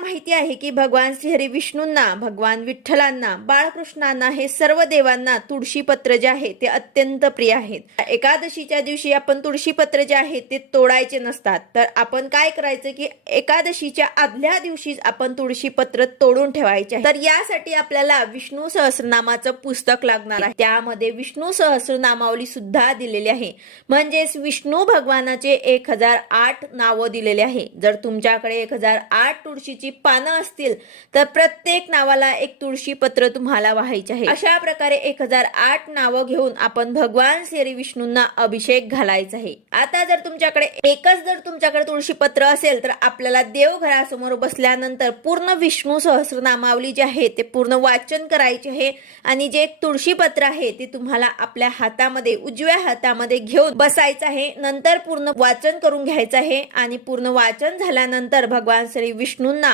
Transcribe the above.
माहिती आहे की भगवान श्री विष्णूंना, भगवान विठ्ठलांना, बाळकृष्णांना हे सर्व देवांना तुळशीपत्र जे आहे ते अत्यंत प्रिय आहेत। एकादशीच्या दिवशी आपण तुळशीपत्र जे आहे ते तोडायचे नसतात, तर आपण काय करायचं की एकादशीच्या आदल्या दिवशीच आपण तुळशीपत्र तोडून ठेवायचे। तर यासाठी आपल्याला विष्णू सहस्रनामाचं पुस्तक लागणार आहे, त्यामध्ये विष्णू सहस्रनामावली सुद्धा दिलेली आहे, म्हणजेच विष्णू भगवानाचे 1008 नावं दिलेले आहे। जर तुमच्याकडे 1008 तुळशीची पानं असतील तर प्रत्येक नावाला एक तुळशी पत्र तुम्हाला वाहायचे आहे। अशा प्रकारे 1008 नावं घेऊन आपण भगवान श्री विष्णूंना अभिषेक घालायचा आहे। आता जर तुमच्याकडे तुळशी पत्र असेल तर आपल्याला देवघरासमोर बसल्यानंतर पूर्ण विष्णू सहस्रनामावली जी आहे ते पूर्ण वाचन करायचे आहे आणि जे तुळशी पत्र आहे ते तुम्हाला आपल्या हातामध्ये, उजव्या हातामध्ये घेऊन बसायचं आहे। नंतर पूर्ण वाचन करून घ्यायचं आहे आणि पूर्ण वाचन झाल्यानंतर भगवान श्री विष्णूंना